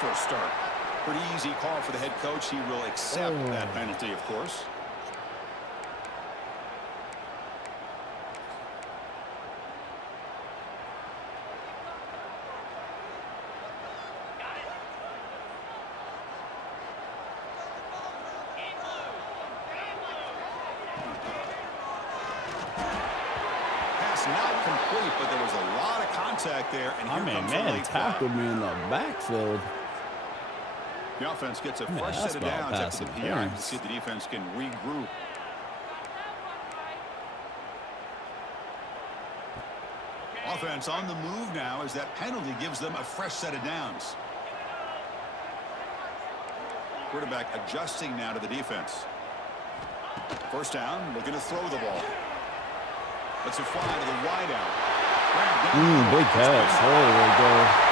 For a start. Pretty easy call for the head coach. He will accept that penalty, of course. Pass not complete, but there was a lot of contact there. And here comes a late tackled me in the backfield. The offense gets a fresh set of downs after the PI to see if the defense can regroup. Offense on the move now as that penalty gives them a fresh set of downs. Quarterback adjusting now to the defense. First down, looking to throw the ball. Let's fly to the wideout. Big catch. Oh, there we go.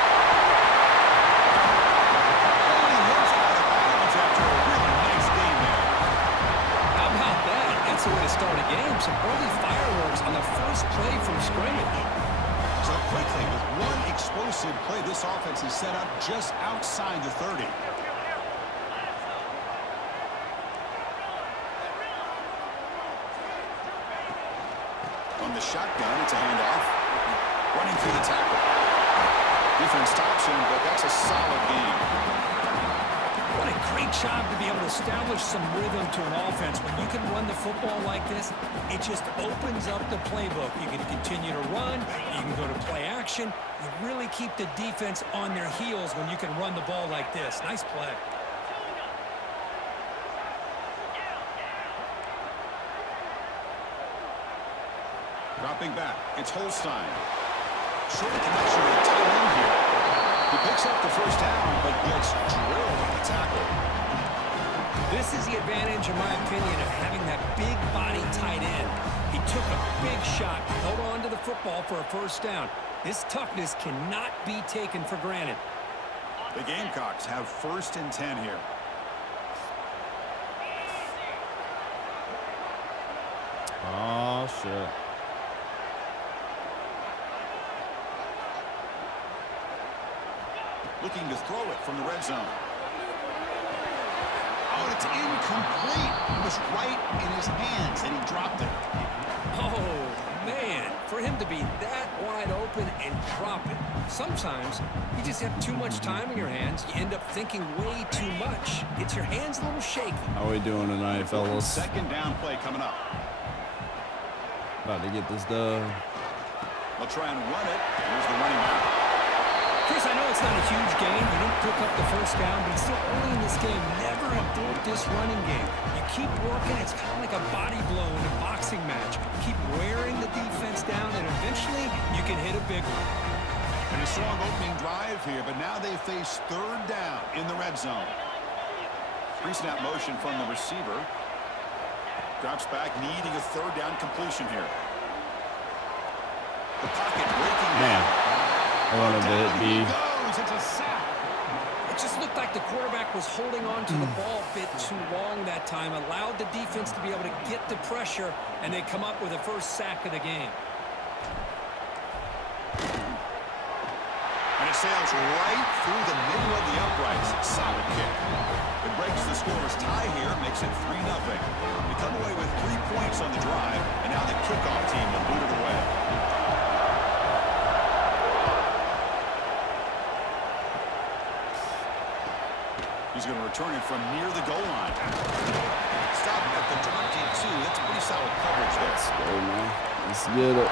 That's the way to start a game. Some early fireworks on the first play from scrimmage. So quickly, with one explosive play, this offense is set up just outside the 30. On the shotgun, it's a handoff. Running through the tackle. Defense stops him, but that's a solid game. What a great job to be able to establish some rhythm to an offense. When you can run the football like this, it just opens up the playbook. You can continue to run. You can go to play action. You really keep the defense on their heels when you can run the ball like this. Nice play. Dropping back, it's Holstein. Short connection with the tight end here. He picks up the first down, but gets drilled on the tackle. This is the advantage, in my opinion, of having that big body tight end. He took a big shot, held on to the football for a first down. This toughness cannot be taken for granted. The Gamecocks have 1st and 10 here. Oh, shit. Looking to throw it from the red zone. Oh, it's incomplete. It was right in his hands, and he dropped it. Oh, man. For him to be that wide open and drop it. Sometimes you just have too much time in your hands. You end up thinking way too much. Gets your hands a little shaky. How are we doing tonight, fellas? Second down play coming up. About to get this done. They'll try and run it. Here's the running back. Chris, I know it's not a huge gain. You didn't pick up the first down, but it's still early in this game. Never abort this running game. You keep working. It's kind of like a body blow in a boxing match. Keep wearing the defense down, and eventually you can hit a big one. And a strong opening drive here, but now they face third down in the red zone. Pre-snap motion from the receiver. Drops back, needing a third down completion here. The pocket breaking Man, I wanted to hit B. It's a sack. It just looked like the quarterback was holding on to the ball a bit too long that time, allowed the defense to be able to get the pressure, and they come up with the first sack of the game. And it sails right through the middle of the uprights. Solid kick. It breaks the scoreless tie here, makes it 3-0. They come away with 3 points on the drive, and now the kickoff team will boot it away. He's going to return it from near the goal line. Stop at the 22. That's pretty solid coverage there. Let's go, man. Let's get it.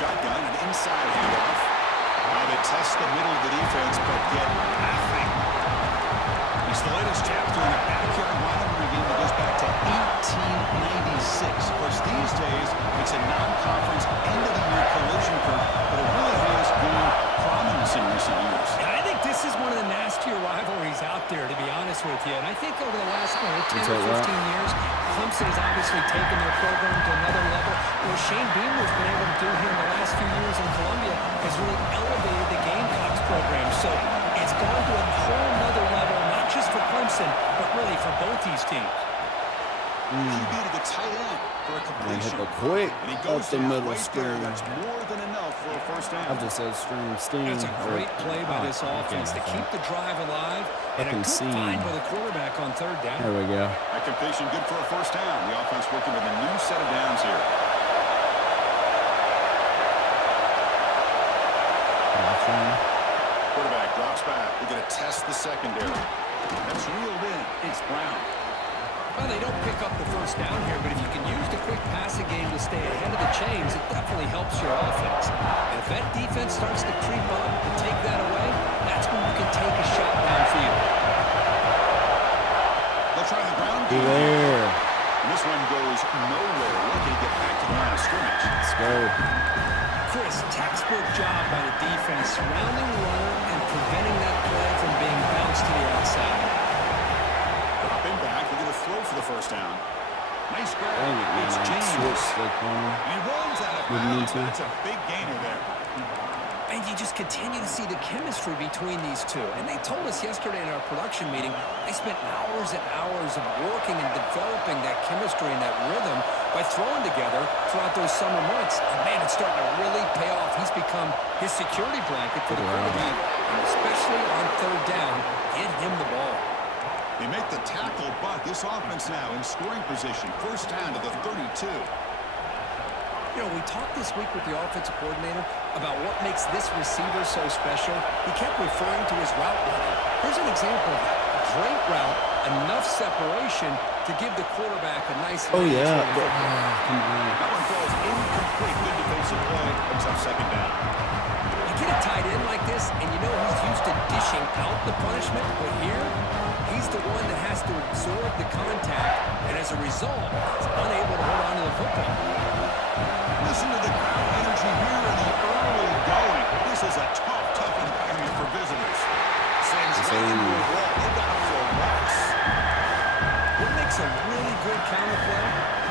Shotgun, an inside handoff. Now they test the middle of the defense, but get nothing. It's the latest chapter in a backyard rivalry game that goes back to 1896. Of course, these days, it's a non-conference end-of-the-year collision curve, but it really has gained prominence in recent years. Yeah, I think this is one of the nastier rivalries out there, to be honest with you. And I think over the last 10 or 15 years, Clemson has obviously taken their program to another level. What Shane Beamer's been able to do here in the last few years in Columbia has really elevated the Gamecocks program. So it's gone to a whole nother level, not just for Clemson, but really for both these teams. QB to the tight end for a And completion. hit the quick And he up goes the down middle right there. string. That's more than enough for a first down. I just said string steam. That's a great play by this offense to keep the drive alive, and a good find by the quarterback on third down. There we go. That completion good for a first down. The offense working with a new set of downs here. Quarterback drops back. We're going to test the secondary. That's reeled in. It's Brown. Well, they don't pick up the first down here, but if you can use the quick passing game to stay ahead of the chains, it definitely helps your offense. And if that defense starts to creep up and take that away, that's when you can take a shot downfield. They'll try the ground Be game. there. And this one goes nowhere. Lucky to get back to the line of scrimmage. Let's go. Chris, textbook job by the defense, surrounding the runner and preventing that play from being bounced to the outside. Dropping back. We're going to throw for the first down. Nice grab. Dang it, man. It's I James. switched the corner. And he rolls out of Didn't mean bounds. to. That's a big gainer there. And you just continue to see the chemistry between these two. And they told us yesterday in our production meeting, they spent hours and hours of working and developing that chemistry and that rhythm by throwing together throughout those summer months. And man, it's starting to really pay off. He's become his security blanket for the quarterback. And especially on third down, get him the ball. They make the tackle, but this offense now in scoring position. First down to the 32. You know, we talked this week with the offensive coordinator about what makes this receiver so special. He kept referring to his route running. Here's an example of that. Great route, enough separation to give the quarterback a nice... Oh, yeah. Come on. That one falls incomplete. Good defensive play. Brings up second down. You get a tight end like this, and you know he's used to dishing out the punishment, but here, he's the one that has to absorb the contact, and as a result, he's unable to hold on to the football. Listen to the crowd energy here in the early going. This is a tough environment for visitors. Sends right into a wall. They've got to throw rocks. What makes a really good counterplay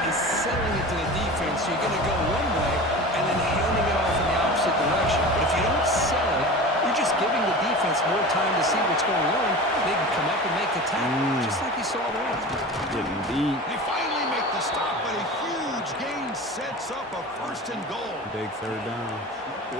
is selling it to the defense. So you're going to go one way and then handing it off in the opposite direction. But if you don't sell it, you're just giving the defense more time to see what's going on. They can come up and make the tackle, just like you saw there. Getting beat. They finally make the stop, but a huge gain sets up a first and goal. Big third down.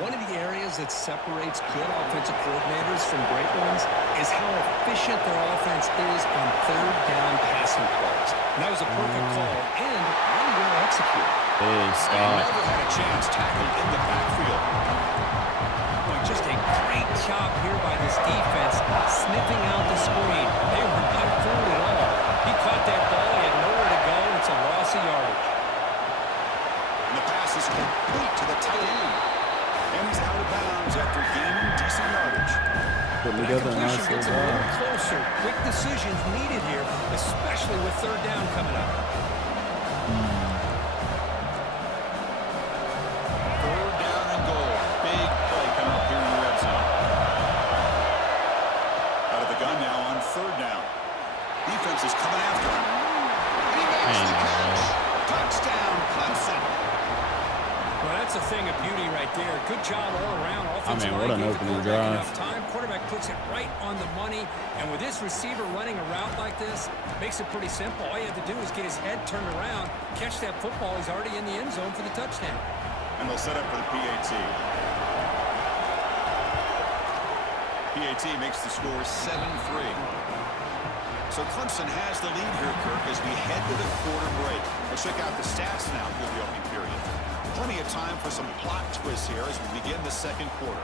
One of the areas that separates good offensive coordinators from great ones is how efficient their offense is on third down passing plays. And that was a perfect call and really well executed. Big They stop. never had a chance tackled in the backfield. just a great job here by this defense, sniffing out the screen. They were not fooled at all. He caught that ball. He had nowhere to go. It's a loss of yardage. And the pass is complete to the tight end. And he's out of bounds after gaining decent yardage. Putting That together a nice completion gets a little little drive. closer. Quick decisions needed here, especially with third down coming up. Third down and goal. Big play coming up here in the red zone. Out of the gun now on third down. Defense is coming after him. He makes the catch. Touchdown, Clemson. Well, that's a thing of beauty right there. Good job all around. Offensive what line an gave the opening quarterback drive. enough time. Quarterback puts it right on the money. And with this receiver running a route like this, makes it pretty simple. All you have to do is get his head turned around, catch that football. He's already in the end zone for the touchdown. And they'll set up for the PAT. PAT makes the score 7-3. So Clemson has the lead here, Kirk, as we head to the quarter break. Let's check out the stats now through the opening period. Plenty of time for some plot twists here as we begin the second quarter.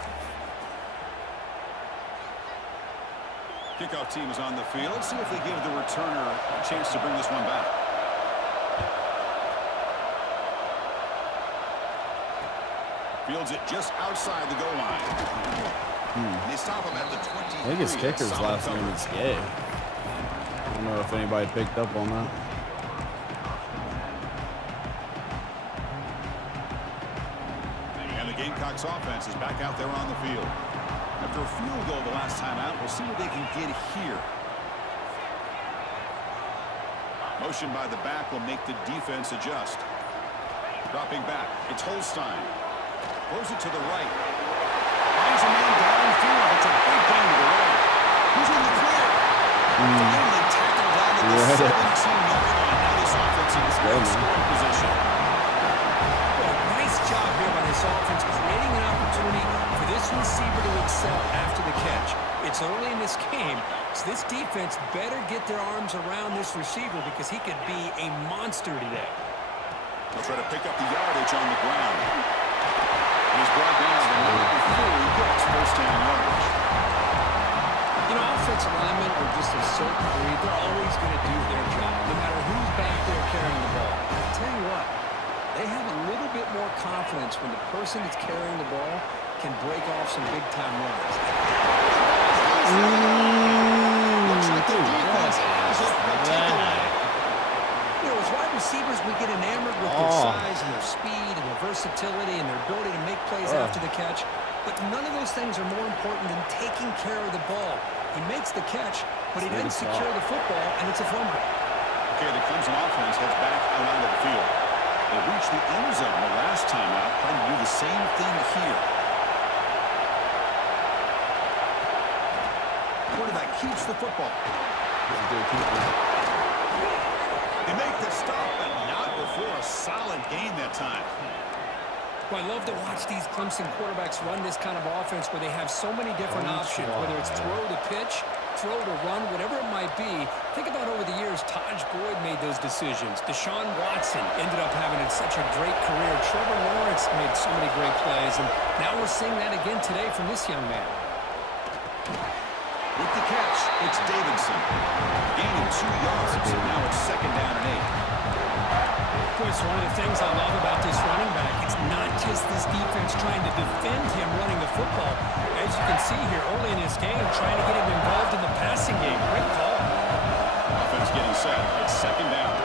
Kickoff team is on the field. Let's see if they give the returner a chance to bring this one back. Fields it just outside the goal line. And they stop him at the 23. I think his kicker's last name is Gay. I don't know if anybody picked up on that. And the Gamecocks offense is back out there on the field. After a field goal the last time out, we'll see what they can get here. Motion by the back will make the defense adjust. Dropping back, it's Holstein. Throws it to the right. Finds a man downfield. It's a big gain to the right. Who's in the clear? Finally tackled down to the 17-yard line. Now this offense in great scoring position. Well, nice job here by this offense, creating an opportunity for this receiver to excel after the catch. It's early in this game, so this defense better get their arms around this receiver because he could be a monster today. They'll try to pick up the yardage on the ground. And he's brought down the night before he gets first down yardage. You know, offensive linemen are just a certain breed. They're always going to do their job, no matter who's back there carrying the ball. I'll tell you what, they have a little bit more confidence when the person that's carrying the ball can break off some big-time runs. Looks like the defense has a takeaway. You know, as wide receivers, we get enamored with their size and their speed and their versatility and their ability to make plays after the catch. But none of those things are more important than taking care of the ball. He makes the catch, but he doesn't secure the football, and it's a fumble. Okay, the Clemson offense heads back out onto the field. They reached the end zone the last time out, trying to do the same thing here. Quarterback keeps the football. They make the stop, but not before a solid gain that time. Well, I love to watch these Clemson quarterbacks run this kind of offense where they have so many different options, whether it's throw to pitch, throw to run, whatever it might be. Think about over the years, Taj Boyd made those decisions. Deshaun Watson ended up having such a great career. Trevor Lawrence made so many great plays, and now we're seeing that again today from this young man. With the catch, it's Davidson. Gaining 2 yards, and now it's second down and 8. It's one of the things I love about this running back. It's not just this defense trying to defend him running the football. As you can see here early in this game, trying to get him involved in the passing game. Great call. Offense getting set. It's second down.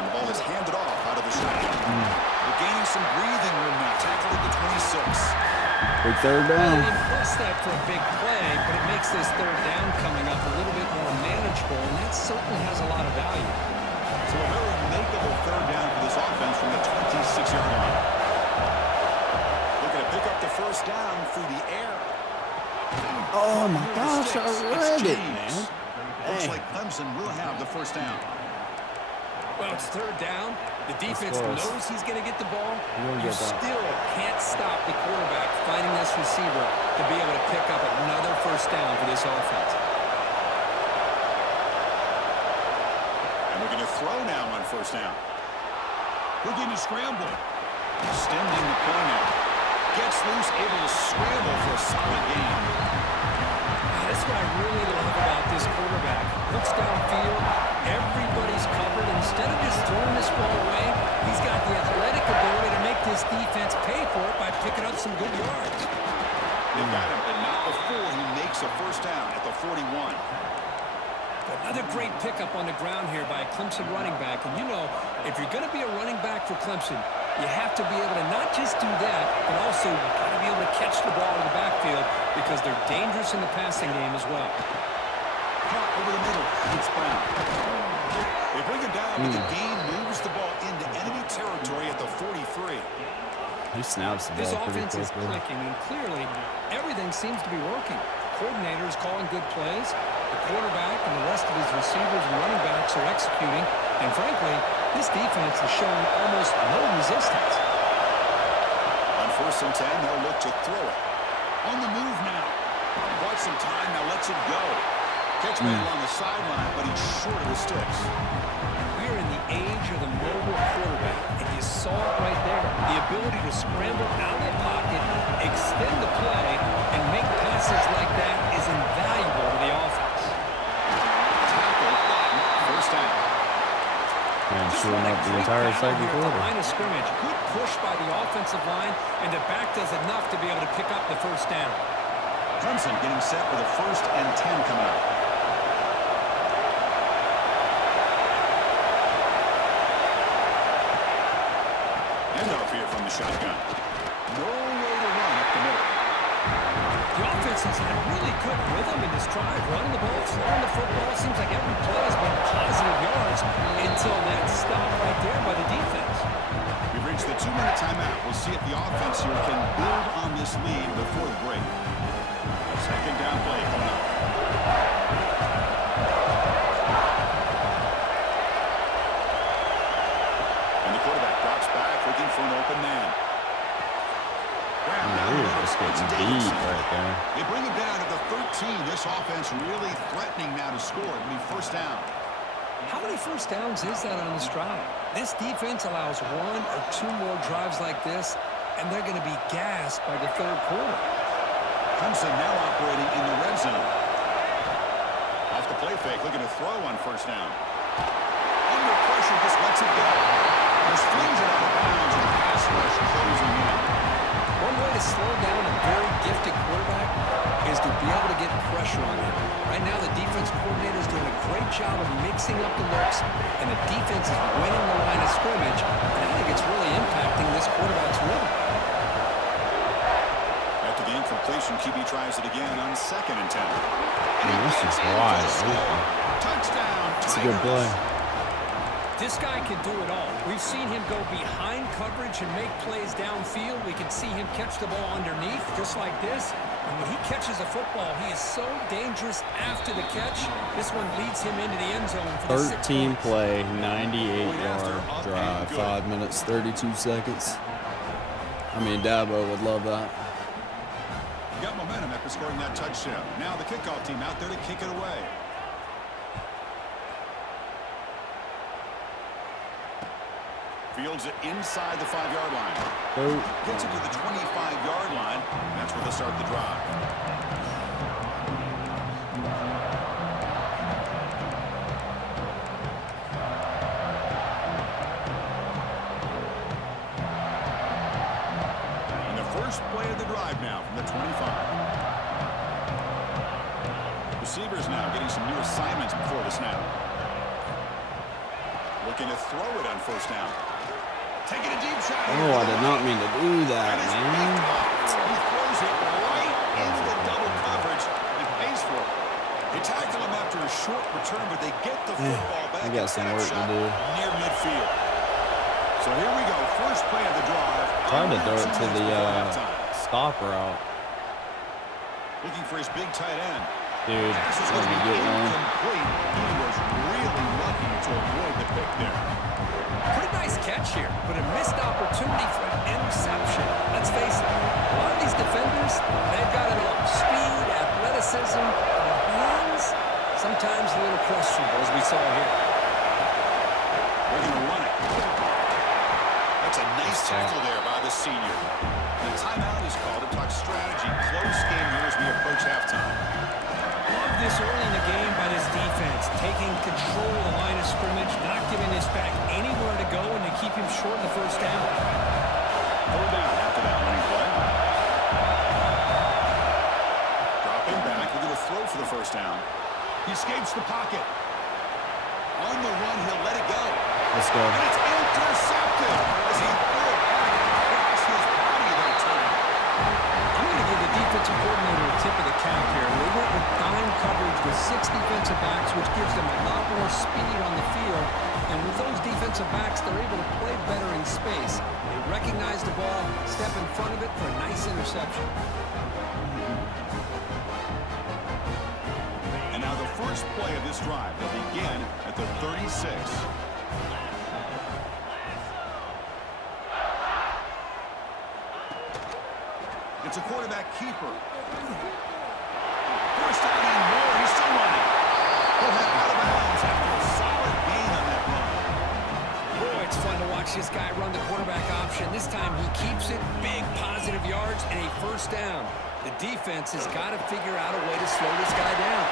And the ball is handed off out of the shotgun. They're gaining some breathing room now. Tackle at the 26. Big third down. Plus that for a big play, but it makes this third down coming up a little bit more manageable, and that certainly has a lot of value. So a very makeable third down for this offense from the 26-yard line. Looking to pick up the first down through the air. Oh my gosh, I read it, man. Looks like Clemson will have the first down. Well, it's third down. The defense knows he's going to get the ball. You still can't stop the quarterback finding this receiver to be able to pick up another first down for this offense. And we're going to throw now on first down. Looking to scramble. Extending the play now. Gets loose, able to scramble for a solid gain. That's what I really love about this quarterback. Looks downfield, everybody's covered. Instead of just throwing this ball away, he's got the athletic ability to make this defense pay for it by picking up some good yards. They got him, but not before he makes a first down at the 41. Another great pickup on the ground here by a Clemson running back. And you know, if you're going to be a running back for Clemson, you have to be able to not just do that, but also you've got to be able to catch the ball in the backfield because they're dangerous in the passing game as well. Caught over the middle. It's Brown. They bring him down, but the gain moves the ball into enemy territory at the 43. He snaps the This ball pretty offense is quickly. clicking, and clearly everything seems to be working. Coordinator is calling good plays. The quarterback and the rest of his receivers and running backs are executing. And frankly, this defense is showing almost no resistance. On 1st and 10, they'll look to throw it. On the move now. Bought some time, now lets it go. Catch made along the sideline, but he's short of the sticks. We're in the age of the mobile quarterback, and you saw it right there. The ability to scramble out of the pocket, extend the play, and make passes like that is invaluable to the offense. Tackle, first down. And Just shooting running up the great entire battle second here at the quarter. line of scrimmage. Good push by the offensive line, and the back does enough to be able to pick up the first down. Clemson getting set with a 1st and 10 coming up. Handoff here from the shotgun. No way to run up the middle. The offense has had really good rhythm in this drive, running the ball, throwing the football. Seems like every play has been positive yards until that stop right there by the defense. We've reached the 2-minute timeout. We'll see if the offense here can build on this lead before the break. Second down play coming up. And the quarterback drops back looking for an open man. Just getting deep right there. They bring him down to the 13. This offense really threatening now to score. It'll be first down. How many first downs is that on this drive? This defense allows 1 or 2 more drives like this, and they're going to be gassed by the third quarter. Clemson now operating in the red zone. Off the play fake, looking to throw on first down. Under pressure, just lets it go. Just flings it out of bounds, and pass rush closing in. One way to slow down a very gifted quarterback is to be able to get pressure on him. Right now, the defense coordinator is doing a great job of mixing up the looks, and the defense is winning the line of scrimmage, and I think it's really impacting this quarterback's rhythm. After the incompletion, QB tries it again on 2nd and 10. This is wide open. Touchdown, It's a good play. This guy can do it all. We've seen him go behind coverage and make plays downfield. We can see him catch the ball underneath, just like this. And when he catches a football, he is so dangerous after the catch. This one leads him into the end zone for the 13 play, 98-yard drive, 5 minutes, 32 seconds. I mean, Dabo would love that. Got momentum after scoring that touchdown. Now the kickoff team out there to kick it away. Fields it inside the 5-yard line. Gets it to the 25-yard line. That's where they start the drive. And the first play of the drive now from the 25. Receivers now getting some new assignments before the snap. Looking to throw it on first down. Taking a deep shot. Oh, I did not mean to do that, man. He throws it right into the double coverage and pays for it. They tackle him after a short return, but they get the football back. We got some work to do. Near midfield. So here we go. First play of the drive. Tried to throw it to the stop route. Looking for his big tight end. Dude, Pass is let going me to be get one. incomplete. He was really lucky to avoid the pick there. Pretty nice catch here, but a missed opportunity for an interception. Let's face it, a lot of these defenders, they've got it all. Speed, athleticism, but hands, sometimes a little questionable, as we saw here. They're going to run it. That's a nice tackle there by the senior. The timeout is called to talk strategy. Close game here as we approach halftime. Love this early in the game by this defense, taking control of the line of scrimmage, not giving this back anywhere to go, and to keep him short in the first down. Third down after that running play. Dropping back, looking to throw for the first down. He escapes the pocket. On the run, he'll let it go. Let's go. And it's intercepted as he threw it back across his body that time. I'm going to give the defensive coordinator a tip of the cap here. They went with dime coverage with 6 defensive backs, which gives them a lot more speed on the field. And with those defensive backs, they're able to play better in space. They recognize the ball, step in front of it for a nice interception. And now the first play of this drive will begin at the 36. It's a quarterback keeper. First down and more. He's still running. He'll head out of bounds after a solid gain on that run. Boy, it's fun to watch this guy run the quarterback option. This time he keeps it, big positive yards, and a first down. The defense has got to figure out a way to slow this guy down.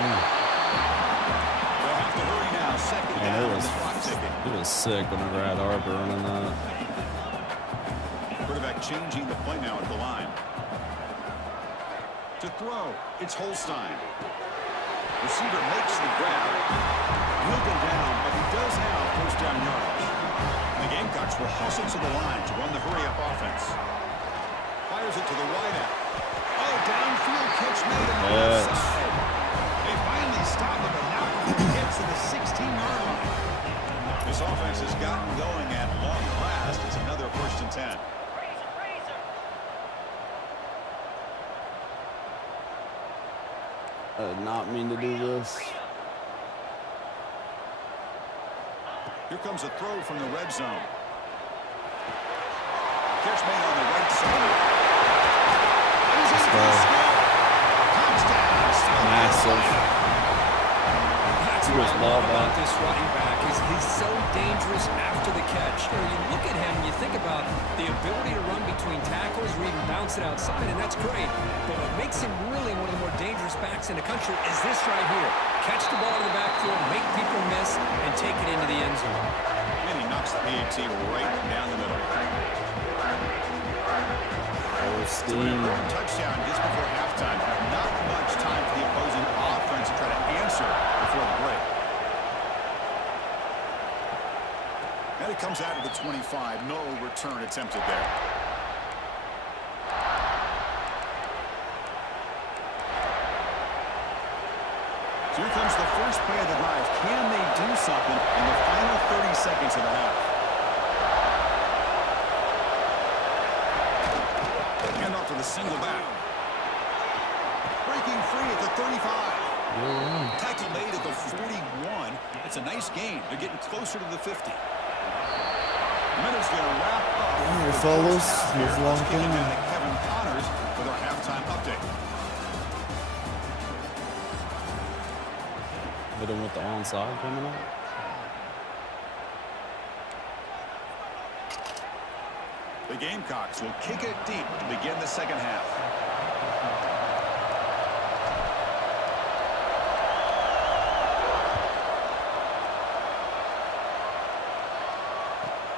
They'll have to hurry now. Second down on the clock ticking. It was sick whenever I had Arbor running that. Quarterback changing the play now at the line. To throw, it's Holstein. Receiver makes the grab. He'll go down, but he does have first down yardage. And the Gamecocks will hustle to the line to run the hurry-up offense. Fires it to the wideout. Oh, downfield catch made on the left side. They finally stop him, but now he gets to the 16-yard line. This offense has gotten going at long last. It's another 1st and 10. I did not mean to do this. Here comes a throw from the red zone. Catch made on the right side. Let's go. Massive. That's what I love about this running back is he's so dangerous after the catch. You look at him and you think about the ability to run between tackles or even bounce it outside, and that's great. But what makes him really one of the more dangerous backs in the country is this right here. Catch the ball in the backfield, make people miss, and take it into the end zone. And he knocks the PAT right down the middle. Touchdown just before halftime. Not much time for the opposing offense to try to answer before the break. And it comes out of the 25. No return attempted there. So here comes the first play of the drive. Can they do something in the final 30 seconds of the half? Hand off to the single back. Breaking free at the 35. Tackle made at the 41. It's a nice gain. They're getting closer to the 50. Minutes going to wrap up. Here, fellas. Here's long thing. Kevin Connors with our halftime update. Hit him with the onside coming up. The Gamecocks will kick it deep to begin the second half.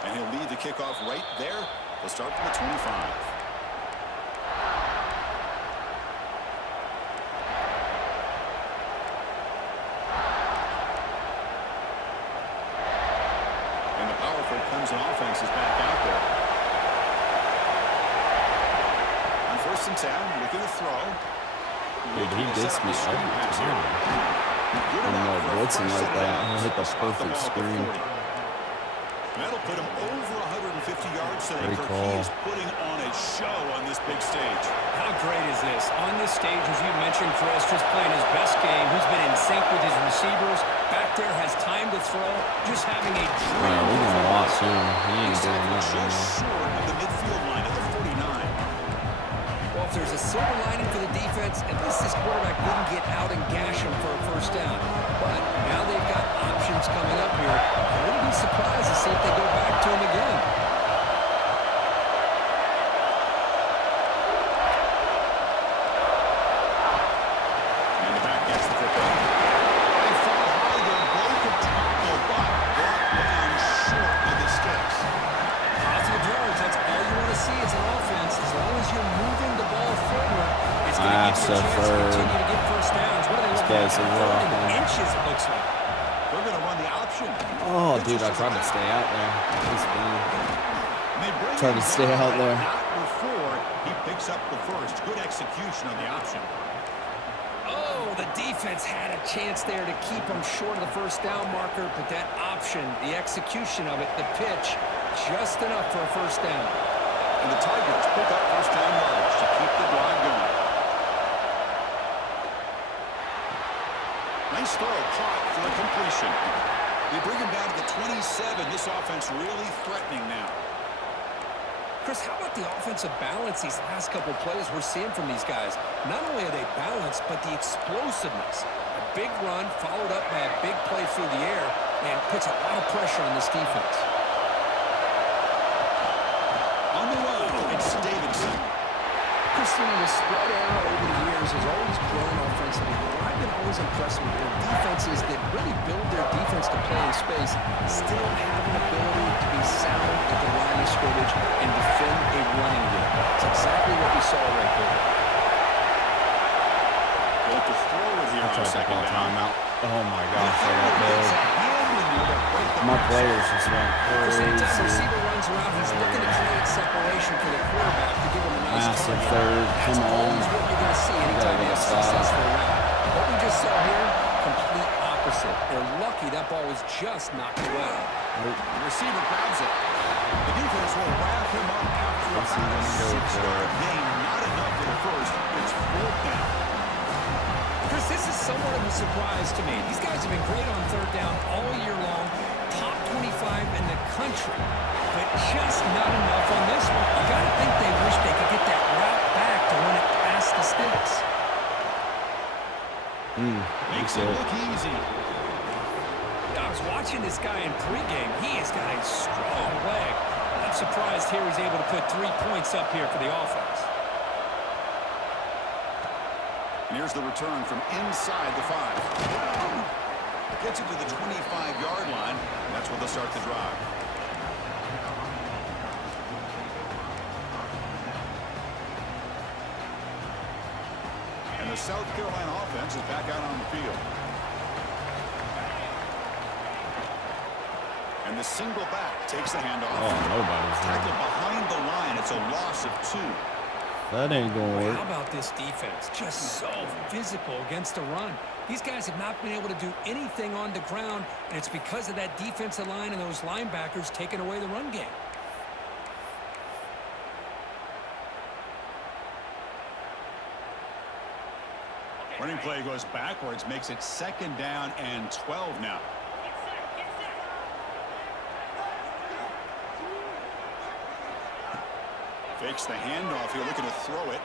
And he'll lead the kickoff right there. They'll start from the 25. And the powerful Clemson offense is back out there. On 1st and 10, looking to throw. Dude, he dissed me every time. I'm not blitzing like that. I hit the perfect screen. That'll put him over 150 yards today. Great He call. is putting on a show on this big stage. How great is this? On this stage, as you mentioned, Chris, just playing his best game. He's been in sync with his receivers. Back there has time to throw. Just having a dream. Man, we're going to watch him. He ain't He's doing just nothing. short of the midfield line at the 49. Well, if there's a silver lining for the defense, at least this quarterback didn't get out and gash him for a first down. But now they've got options coming up here. I wouldn't be surprised to see if they go back to him again. Yes, Third exactly. and inches, it looks like. They're going to run the option. Oh, dude, I tried to stay out there. Tried to stay out there. Not before he picks up the first. Good execution on the option. Oh, the defense had a chance there to keep him short of the first down marker, but that option, the execution of it, the pitch, just enough for a first down. And the Tigers pick up first down yardage to keep the drive going. Nice throw, caught for the completion. They bring him down to the 27. This offense really threatening now. Chris, how about the offensive balance these last couple plays we're seeing from these guys? Not only are they balanced, but the explosiveness. A big run followed up by a big play through the air and puts a lot of pressure on this defense. On the run, it's Davidson. Christian, the spread out over the years has always grown offensively. But I've been always impressed with their defenses that really build their defense to play in space, still have an ability to be sound at the line of scrimmage and defend a running game. It's exactly what we saw right there. Going to throw it here on second down. Timeout. Oh my gosh, I got big. My players just went Anytime the crazy. receiver runs around, he's looking to create separation for the quarterback to give him a nice Massive target. third. That's Come on. always what you're going to see anytime you have a successful route. What we just saw here, complete opposite. They're lucky that ball was just knocked away. The receiver grabs it. The defense will wrap him up after about a 6-yard gain. Not enough for the first. It's fourth down. Chris, this is somewhat of a surprise to me. These guys have been great on third down all year long. Top 25 in the country. But just not enough on this one. You got to think they wish they could get that route back to run it past the sticks. Makes it look easy. I was watching this guy in pregame. He has got a strong leg. Not surprised here he's able to put 3 points up here for the offense. And here's the return from inside the 5. Gets it to the 25-yard line. That's where they'll start the drive. And the South Carolina offense is back out on the field. And the single back takes the handoff. Oh, nobody's Tackled there. behind the line. It's a loss of 2. That ain't gonna work. How about this defense? Just so physical against the run. These guys have not been able to do anything on the ground, and it's because of that defensive line and those linebackers taking away the run game. Running play goes backwards, makes it 2nd down and 12 now. Fakes the handoff here, looking to throw it.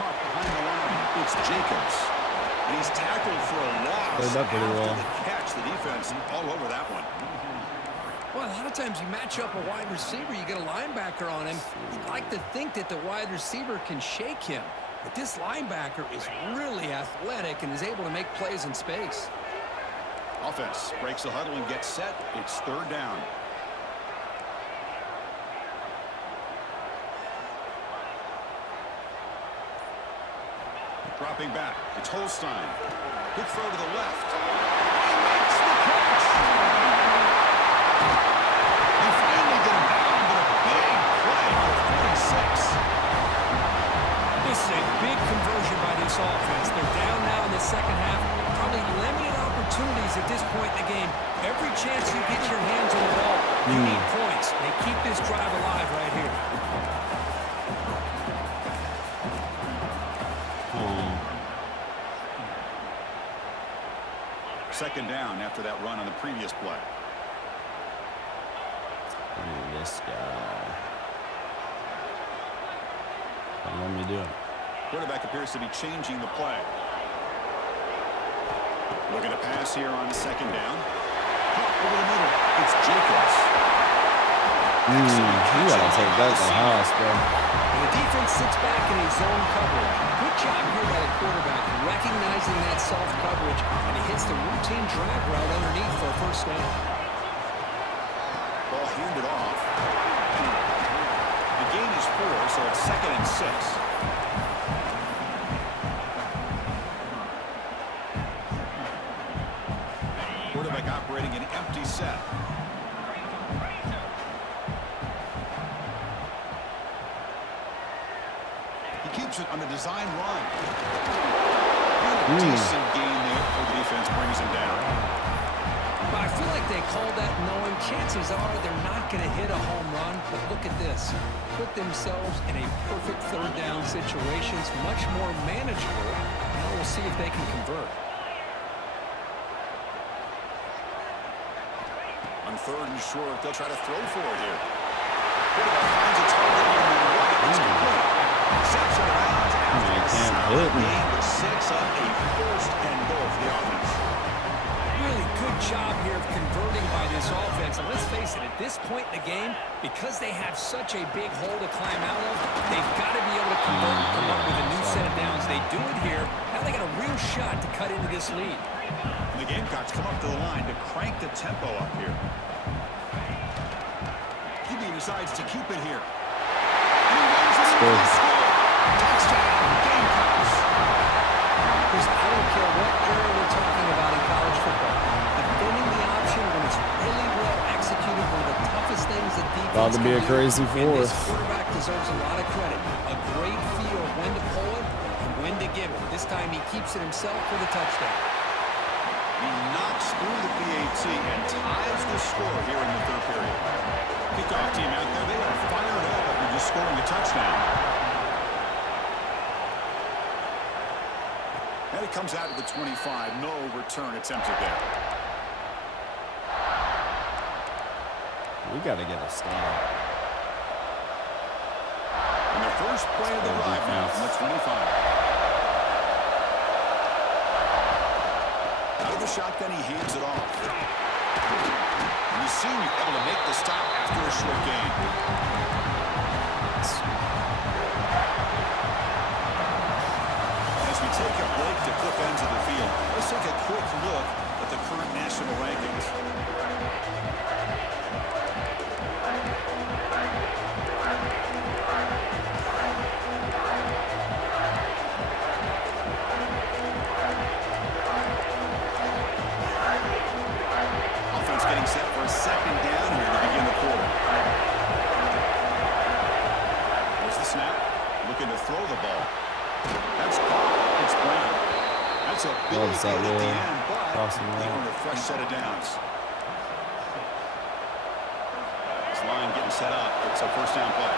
Caught behind the line. It's Jacobs. And he's tackled for a loss. Played that pretty well. After the catch, the defense all over that one. Well, a lot of times you match up a wide receiver, you get a linebacker on him. You'd like to think that the wide receiver can shake him. But this linebacker is really athletic and is able to make plays in space. Offense breaks the huddle and gets set. It's 3rd down. Dropping back. It's Holstein. Good throw to the left. He makes the catch. They finally get him down, but a big play for 46. This is a big conversion by this offense. They're down now in the second half. Probably limited opportunities at this point in the game. Every chance you get your hands on the ball, you need points. They keep this drive alive right here. 2nd down after that run on the previous play. Look at this guy. Don't let me do it. Quarterback appears to be changing the play. Looking to pass here on 2nd down. Caught over the middle. It's Jacobs. You gotta take that to the hospital. And the defense sits back in his zone coverage. Good job here by the quarterback, recognizing that soft coverage, and he hits the routine drag route underneath for a first down. Ball handed off. The gain is 4, so it's 2nd and 6. Keeps it on a design run. Decent gain there for the defense, brings him down. But I feel like they call that knowing chances are they're not going to hit a home run. But look at this. Put themselves in a perfect third down situation. It's much more manageable. Now we'll see if they can convert. On third and short, they'll try to throw for it here. Quarterback finds a target in the right. It's complete. Sets it around after a solid game with 6 on a first and goal for the offense. Really good job here of converting by this offense. And let's face it, at this point in the game, because they have such a big hole to climb out of, they've got to be able to convert and come up with a new set of downs. They do it here. Now they got a real shot to cut into this lead. And the Gamecocks come up to the line to crank the tempo up here. QB decides to keep it here. He runs it into the score. Touchdown, Gamecocks. Chris, I don't care what era we're talking about in college football. Defending the option when it's really well executed, one of the toughest things that defense About to be a crazy can do. And this fourth. quarterback deserves a lot of credit. A great feel of when to pull it and when to give it. This time he keeps it himself for the touchdown. He knocks through the PAT and ties the score here in the third period. Kickoff team out there, they are fired up after just scoring a touchdown. And it comes out of the 25. No return attempted there. We got to get a stop. And the first play of the drive now from the 25. Out of the shotgun, he hands it off. And the senior able to make the stop after a short gain. As we take a break to flip ends of the field, let's take a quick look at the current national rankings. Offense getting set for a second down here to begin the quarter. There's the snap. Looking to throw the ball. That's caught. It's Brown. That's a big hit at the end, but they earn a fresh set of downs. This line getting set up. It's a first down play.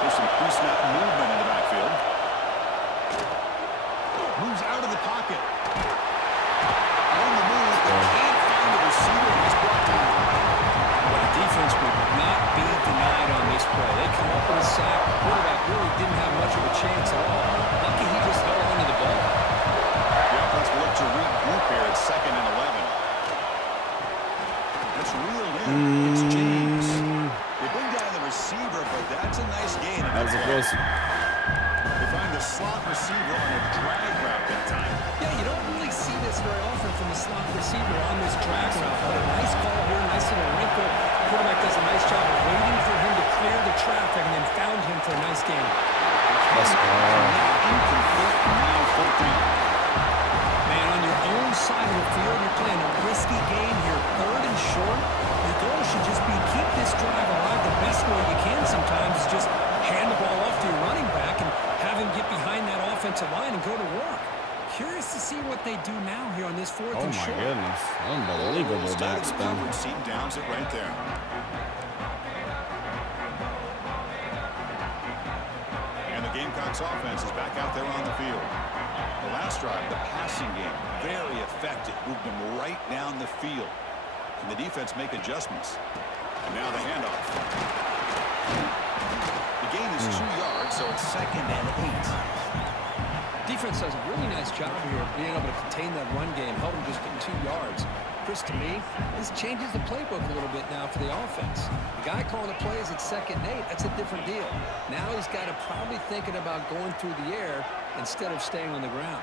There's some pre-snap movement in the backfield. Moves out of the pocket. On the move, they can't find the receiver, and he's brought down. But the defense would not be denied on this play. They come up with a sack. The quarterback really didn't have much of a chance at all. Lucky he just held onto the ball. The offense will look to regroup here at 2nd and 11. That's reeled in. It's James. They bring down the receiver, but that's a nice gain. That was a close one. They find the slot receiver on a drag route that time. Yeah, you don't really see this very often from the slot receiver on this drag route. But a nice call here, nice little wrinkle. The quarterback does a nice job of waiting for him to clear the traffic and then found him for a nice gain. Let's go. Incomplete, now 14. Man, on your own side of the field, you're playing a risky game here. 3rd and short. Your goal should just be keep this drive alive the best way you can sometimes. Is just hand the ball off to your running back and have him get behind that offensive line and go to work. Curious to see what they do now here on this 4th Oh and my short. goodness. Unbelievable Started the backspin. coverage team downs it right there. And the Gamecocks offense is back out there on the field. The last drive, the passing game, very effective. Moved them right down the field. Can the defense make adjustments? And now the handoff. The gain is 2 yards, so it's 2nd and 8. Defense does a really nice job here of being able to contain that run game, help them just get 2 yards. Chris, to me, this changes the playbook a little bit now for the offense. The guy calling the plays at 2nd and 8, that's a different deal. Now he's got to probably thinking about going through the air instead of staying on the ground.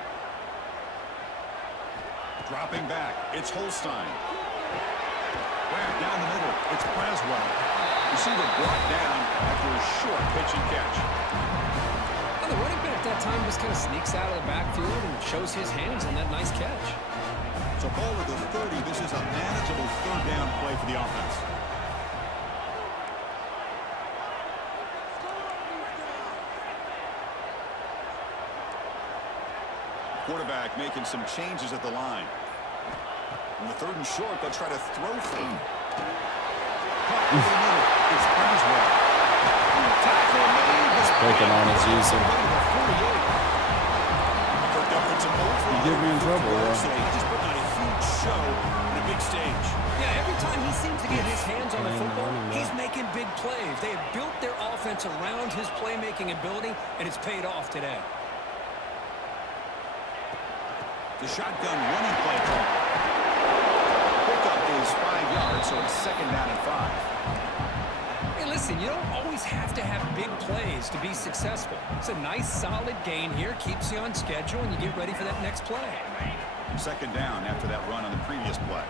Dropping back, it's Holstein. Back down the middle, it's Braswell. Receiver brought down after a short pitch and catch. Well, the running back that time just kind of sneaks out of the backfield and shows his hands on that nice catch. It's a ball at the 30. This is a manageable third down play for the offense. Quarterback making some changes at the line. On the 3rd and short, they'll try to throw for him. It's Braswell. He's picking on his user. You get me in trouble, though. He just put on a huge show in a big stage. Yeah, every time he seems to get his hands on the football, he's making big plays. They have built their offense around his playmaking ability, and it's paid off today. The shotgun running play call. Pickup is 5 yards, so it's 2nd down and 5. Hey, listen, you don't always have to have big plays to be successful. It's a nice, solid gain here, keeps you on schedule, and you get ready for that next play. 2nd down after that run on the previous play.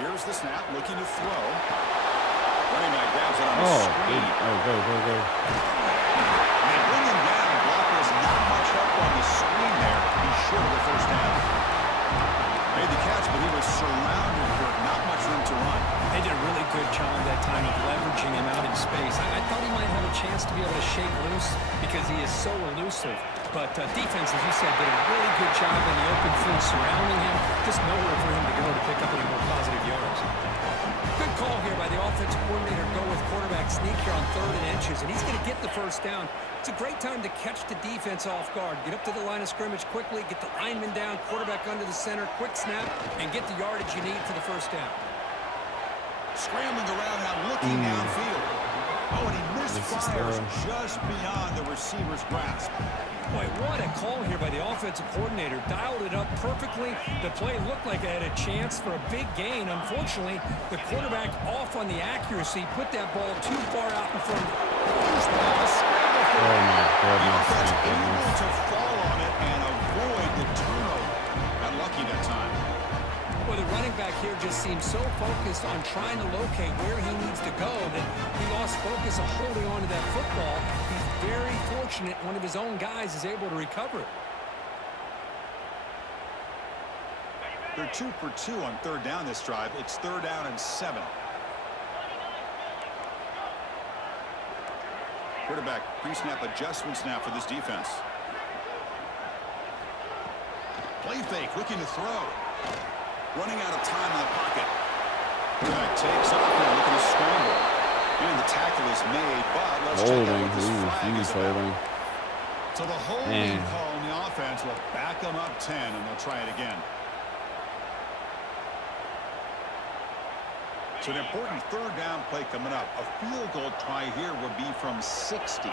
Here's the snap, looking to throw. Running back grabs it on the screen. Go. They bring him down. Blockers not much help on the screen there. He's short of the 1st down. Made the catch, but he was surrounded for not much room to run. They did a really good job that time of leveraging him out in space. I thought he might have a chance to be able to shake loose because he is so elusive. But defense, as you said, did a really good job in the open field surrounding him. Just nowhere for him to go to pick up any more positive yards. Good call here by the offensive coordinator. Go with quarterback sneak here on 3rd and inches, and he's going to get the 1st down. It's a great time to catch the defense off guard. Get up to the line of scrimmage quickly, get the lineman down, quarterback under the center, quick snap, and get the yardage you need for the 1st down. Scrambling around now, looking downfield. Oh, and he misfires just beyond the receiver's grasp. Boy, what a call here by the offensive coordinator. Dialed it up perfectly. The play looked like it had a chance for a big gain. Unfortunately, the quarterback off on the accuracy, put that ball too far out in front. Oh, my goodness. Able to fall on it and avoid the turnover. Got lucky that time. Well, the running back here just seems so focused on trying to locate where he needs to go that he lost focus of holding on to that football. He's very fortunate one of his own guys is able to recover it. They're 2 for 2 on 3rd down this drive. It's 3rd down and 7. Quarterback pre-snap adjustments now for this defense. Play fake, looking to throw. Running out of time in the pocket. Quarterback takes off and looking to scramble. And the tackle is made, but let's check out what this flag is about. So the holding call on the offense will back them up 10, and they'll try it again. So an important 3rd down play coming up. A field goal try here would be from 60.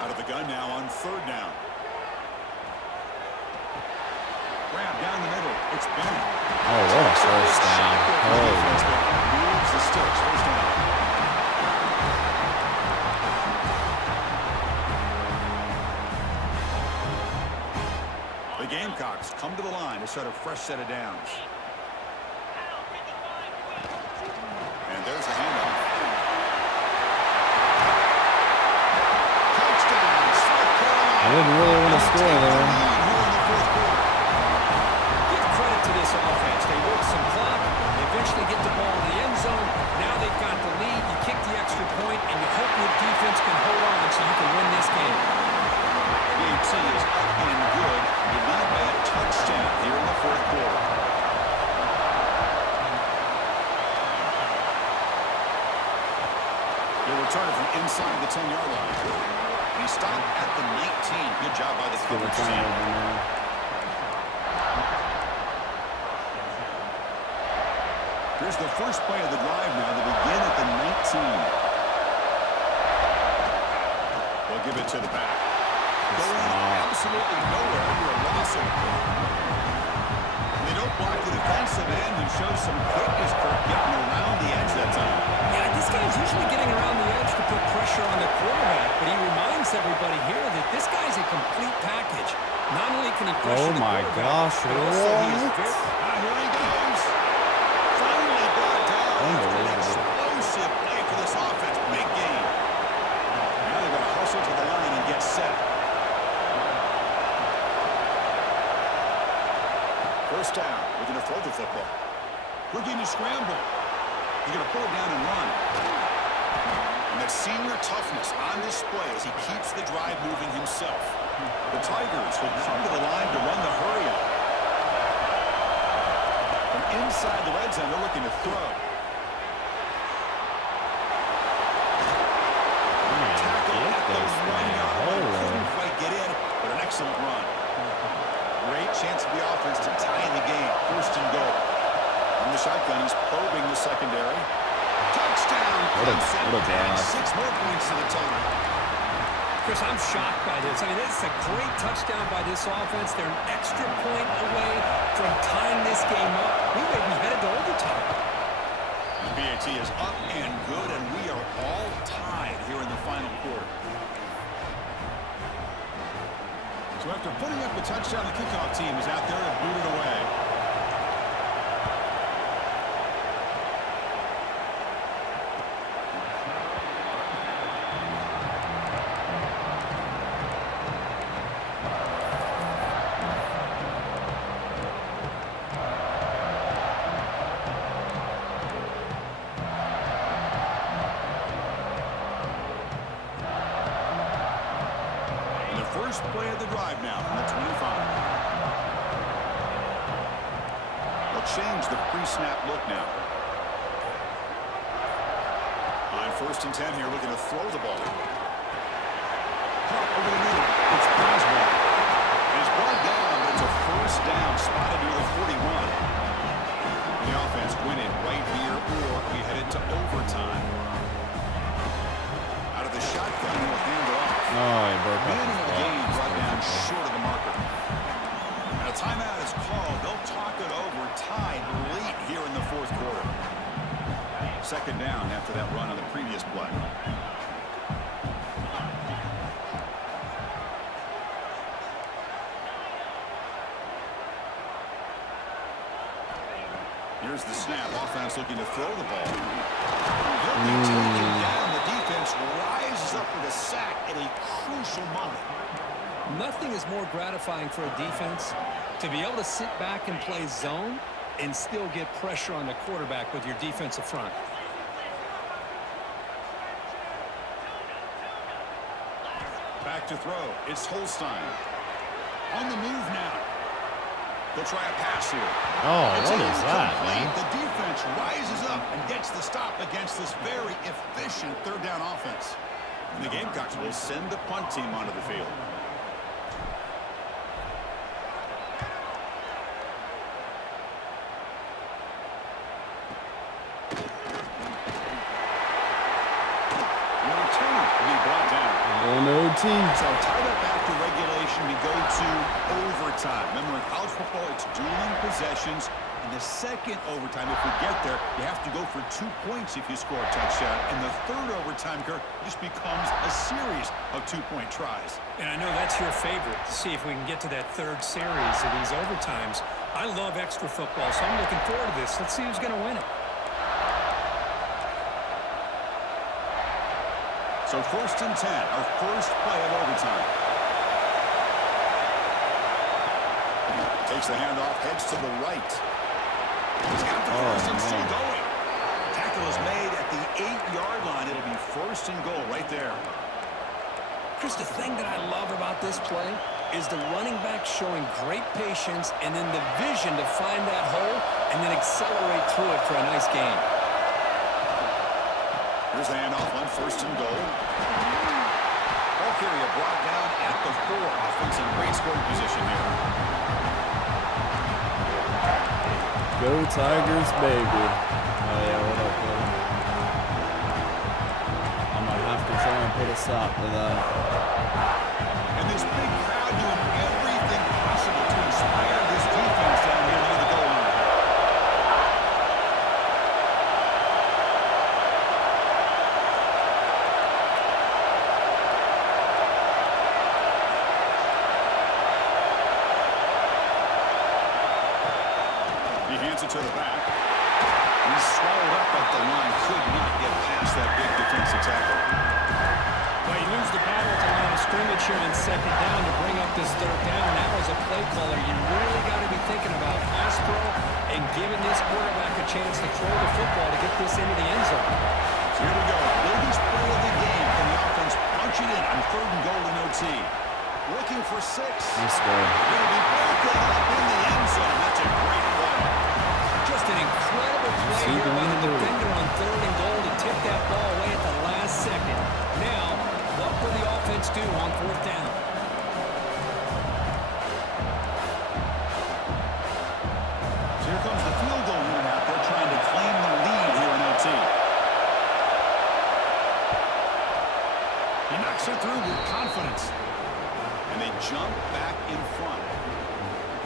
Out of the gun now on 3rd down. Grab down the middle. It's Bennett. Oh, what a 1st down. Moves the sticks. 1st down. The Gamecocks come to the line to start a fresh set of downs. And there's the handoff. I didn't really want to score there. Give credit to this offense. They work some clock. They eventually get the ball in the end zone. Now they've got the lead. You kick the extra point, and you hope your defense can hold on so you can win this game. BT is up and good. You need that touchdown here in the 4th quarter. They'll return it from inside the 10-yard line. He stopped at the 19. Good job by the coverage team. Here's the first play of the drive now. They begin at the 19. They'll give it to the back. Going absolutely nowhere under a loss of. They don't block the defensive end and show some quickness for getting around the edge that time. Yeah, this guy's usually getting around the edge to put pressure on the quarterback, but he reminds everybody here that this guy's a complete package. Not only can he pressure the quarterback, gosh, but also he is what? very... Here he goes. Finally First down. Looking to throw the football. Looking to scramble. He's going to pull it down and run. And that senior toughness on display as he keeps the drive moving himself. The Tigers will come to the line to run the hurry-up. From inside the red zone, they're looking to throw. Tackle at the 1-yard line. Couldn't quite get in, but an excellent run. Great chance for the offense to tie in the game. First and goal. On the shotgun, he's probing the secondary. Touchdown. What a drive. 6 more points to the total. Chris, I'm shocked by this. I mean, this is a great touchdown by this offense. They're an extra point away from tying this game up. We may be headed to overtime. The PAT is up and good, and we are all tied here in the final quarter. So after putting up a touchdown, the kickoff team is out there to boot it away. First play of the drive now from the 25. They'll change the pre-snap look now. On 1st and 10 here, looking to throw the ball. Over the middle. It's Boswell. It's brought down, but it's a first down spotted near the 41. The offense winning right here, or we headed to overtime. Out of the shotgun, he'll hand it off. Oh, he broke up Minute his of the ball. game brought down short of the marker. And a timeout is called. They'll talk it over, tied late here in the 4th quarter. Second down after that run on the previous play. Here's the snap. Offense looking to throw the ball. He'll be taken down. The defense rises up with a sack at a crucial moment. Nothing is more gratifying for a defense to be able to sit back and play zone and still get pressure on the quarterback with your defensive front. Back to throw. It's Holstein. On the move now. They'll try a pass here. Oh, It's what is that, incomplete. man? The defense rises up and gets the stop against this very efficient 3rd down offense. And the Gamecocks will send the punt team onto the field. And the return will be brought down. One OT. So tied up after regulation, we go to overtime. Remember, in college football, it's dueling possessions. In the second overtime, if we get there, you have to go for 2 points if you score a touchdown. And the 3rd overtime, Kirk, just becomes a series of 2-point tries. And I know that's your favorite, to see if we can get to that 3rd series of these overtimes. I love extra football, so I'm looking forward to this. Let's see who's going to win it. So 1st and 10, our first play of overtime. Takes the handoff, heads to the right. He's got the first and still going. Tackle is made at the 8-yard line. It'll be 1st and goal right there. Chris, the thing that I love about this play is the running back showing great patience and then the vision to find that hole and then accelerate through it for a nice gain. Here's the handoff on 1st and goal. Ball carrier brought down at the 4. Offense in great scoring position here. Go Tigers, baby. Oh, yeah, what up, buddy? I might have to try and put a stop to that. And this big crowd doing everything possible to inspire this defense down here near the goal line. He hands it to the back. He's swallowed up at the line. Could not get past that big defensive tackle. Well, you lose the battle at the line of scrimmage here on 2nd down to bring up this 3rd down. Now, as a play caller, you really got to be thinking about pass throw and giving this quarterback a chance to throw the football to get this into the end zone. So here we go. Biggest play of the game. Can the offense punch it in on 3rd and goal in OT? Looking for 6. Let's go. It'll be broken up in the end zone. That's a great play. Just an incredible play here by the defender on 3rd and goal to tip that ball away at the last second. Now, what will the offense do on 4th down? So here comes the field goal unit out there trying to claim the lead here in OT. He knocks it through with confidence. And they jump back in front.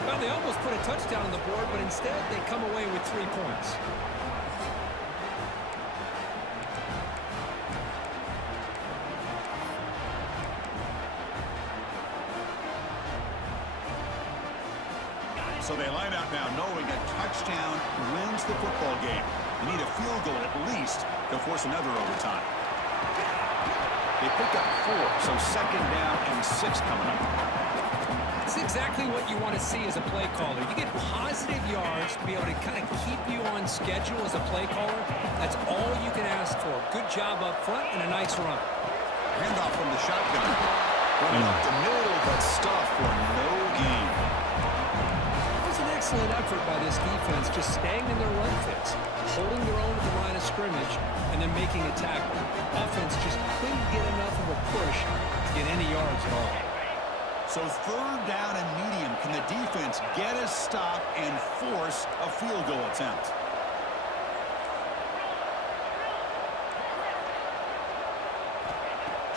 Well, they almost put a touchdown on the board, but instead they come away with 3 points. So they line out now knowing a touchdown wins the football game. They need a field goal at least to force another overtime. They picked up 4, so 2nd down and 6 coming up. That's exactly what you want to see as a play caller. You get positive yards to be able to kind of keep you on schedule as a play caller. That's all you can ask for. Good job up front and a nice run. Handoff from the shotgun. Running up the middle, but stuff for no gain. It was an excellent effort by this defense, just staying in their run fits, holding their own at the line of scrimmage, and then making a tackle. Offense just couldn't get enough of a push to get any yards at all. So 3rd down and medium. Can the defense get a stop and force a field goal attempt?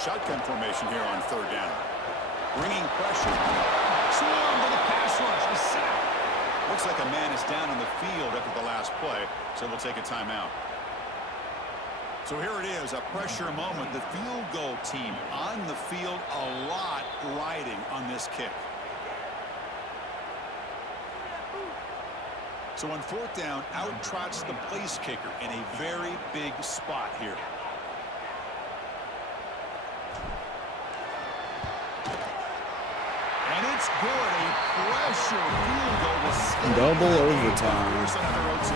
Shotgun formation here on 3rd down. Bringing pressure. Swarm with a pass rush. He's sacked. Looks like a man is down on the field after the last play, so we'll take a timeout. So here it is, a pressure moment. The field goal team on the field, a lot riding on this kick. So on 4th down, out trots the place kicker in a very big spot here. And it's good. A pressure field goal will stay. Double overtime. Another OT.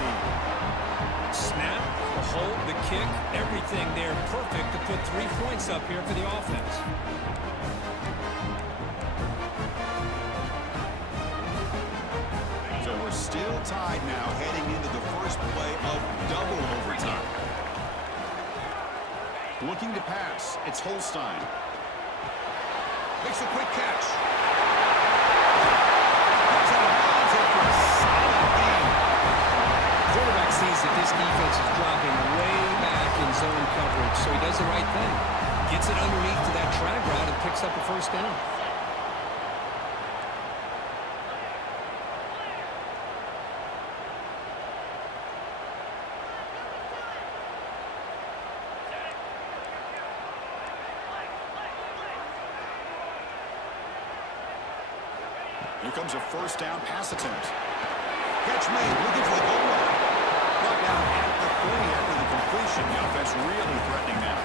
Snap, the hold, the kick, everything there perfect to put 3 points up here for the offense. So we're still tied now heading into the first play of double overtime. Looking to pass. It's Holstein. Makes a quick catch. That's out of bounds after a solid gain. Quarterback sees that this defense is dropping way back in zone coverage, so he does the right thing. Gets it underneath to that drag route and picks up a 1st down. Here comes a 1st down pass attempt. Catch made, looking for the goal line. Brought down at the 30 after the completion. The offense really threatening now.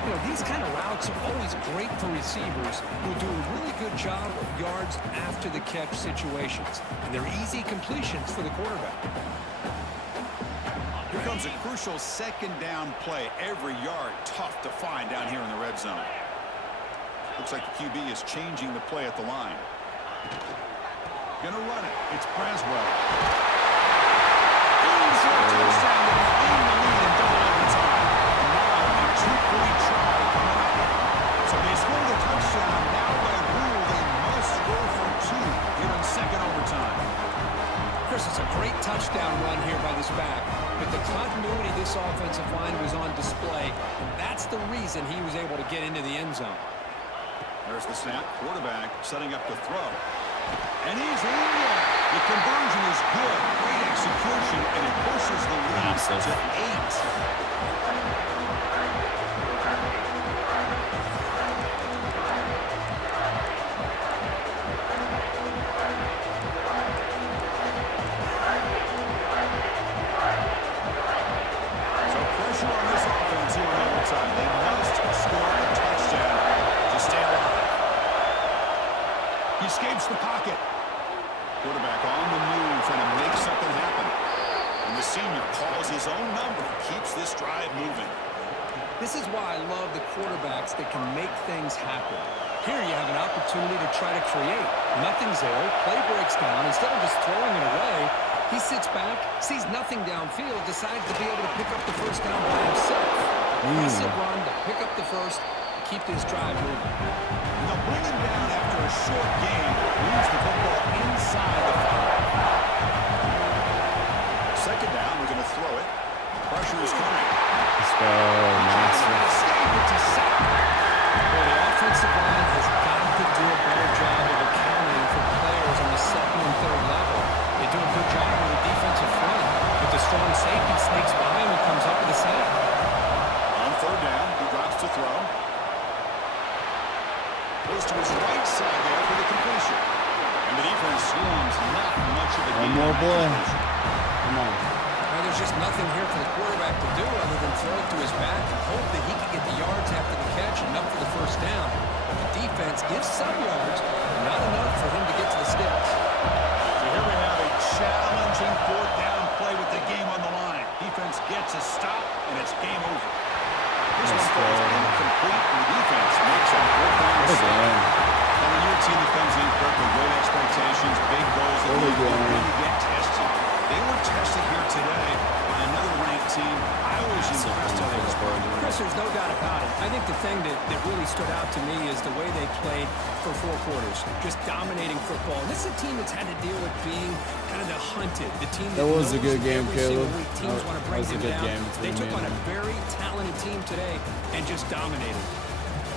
You know, these kind of routes are always great for receivers who do a really good job of yards after the catch situations. And they're easy completions for the quarterback. Here comes a crucial 2nd down play. Every yard tough to find down here in the red zone. Looks like the QB is changing the play at the line. Gonna run it. It's Braswell. Aims for a touchdown to gain the lead in double overtime. Now a 2-point try coming up. So they score the touchdown. Now by rule, they must score for 2 here in 2nd overtime. Chris, it's a great touchdown run here by this back. But the continuity of this offensive line was on display. And that's the reason he was able to get into the end zone. There's the snap. Quarterback setting up the throw. And he's in there. The conversion is good. Great execution, and it pushes the lead to 8. So pressure on this offense here in overtime. They must score a touchdown to stay alive. He escapes the pocket. Quarterback on the move, trying to make something happen. And the senior calls his own number, keeps this drive moving. This is why I love the quarterbacks that can make things happen. Here you have an opportunity to try to create. Nothing's there. Play breaks down. Instead of just throwing it away, he sits back, sees nothing downfield, decides to be able to pick up the first down by himself. Aggressive run to pick up the first, keep this drive moving. They'll bring him down after a short game. Moves the football inside the 5. Second down, we're going to throw it. Pressure is coming. Let's go, master. Well, the offensive line has got to do a better job of accounting for players on the second and third level. They do a good job with the defensive front, but the strong safety sneaks by him and comes up with a sack. On third down, he drops to throw. Goes to his right side there for the completion. And the defense swarms not much of a One game. more play. Come on. Now, there's just nothing here for the quarterback to do other than throw it to his back and hope that he can get the yards after the catch and up for the first down. But the defense gives some yards, but not enough for him to get to the sticks. So here we have a challenging fourth down play with the game on the line. Defense gets a stop, and it's game over. This one falls incomplete, and the defense makes a fourth down stop. And when you're a team that comes in equipped with great expectations, big goals, and you really get tested. They were tested here today by another ranked team. I was impressed how they responded. Chris, there's no doubt about it. I think the thing that really stood out to me is the way they played for 4 quarters, just dominating football. And this is a team that's had to deal with being kind of the hunted, the team that was a knows good game, every single Caleb. week teams want to bring That was a them good down. game They between took me on and a very talented team today and just dominated.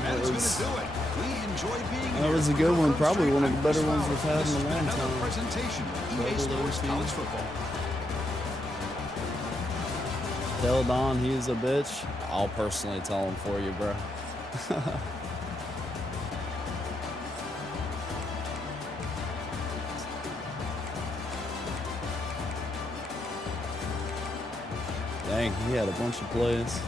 And that's going to do it. We enjoyed being here. That was a good one. Probably one of the better ones we've had in a long Another time. presentation of EA Sports College Football. Tell Don he's a bitch. I'll personally tell him for you, bro. Dang, he had a bunch of plays.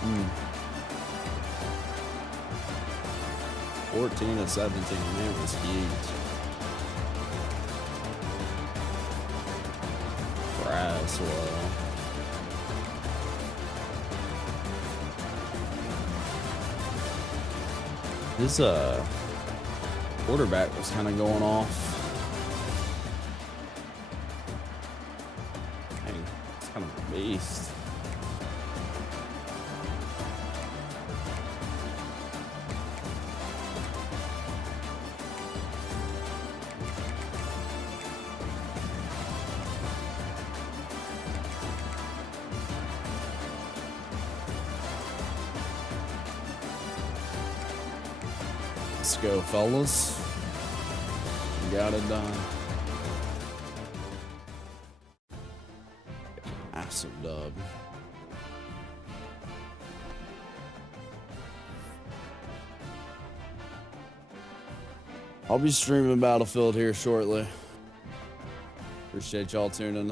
Hmm. 14 and 17, man, was huge. Braswell. His quarterback was kind of going off. Dang, it's kind of a beast. Let's go, fellas. We got it done. Massive dub. I'll be streaming Battlefield here shortly. Appreciate y'all tuning in.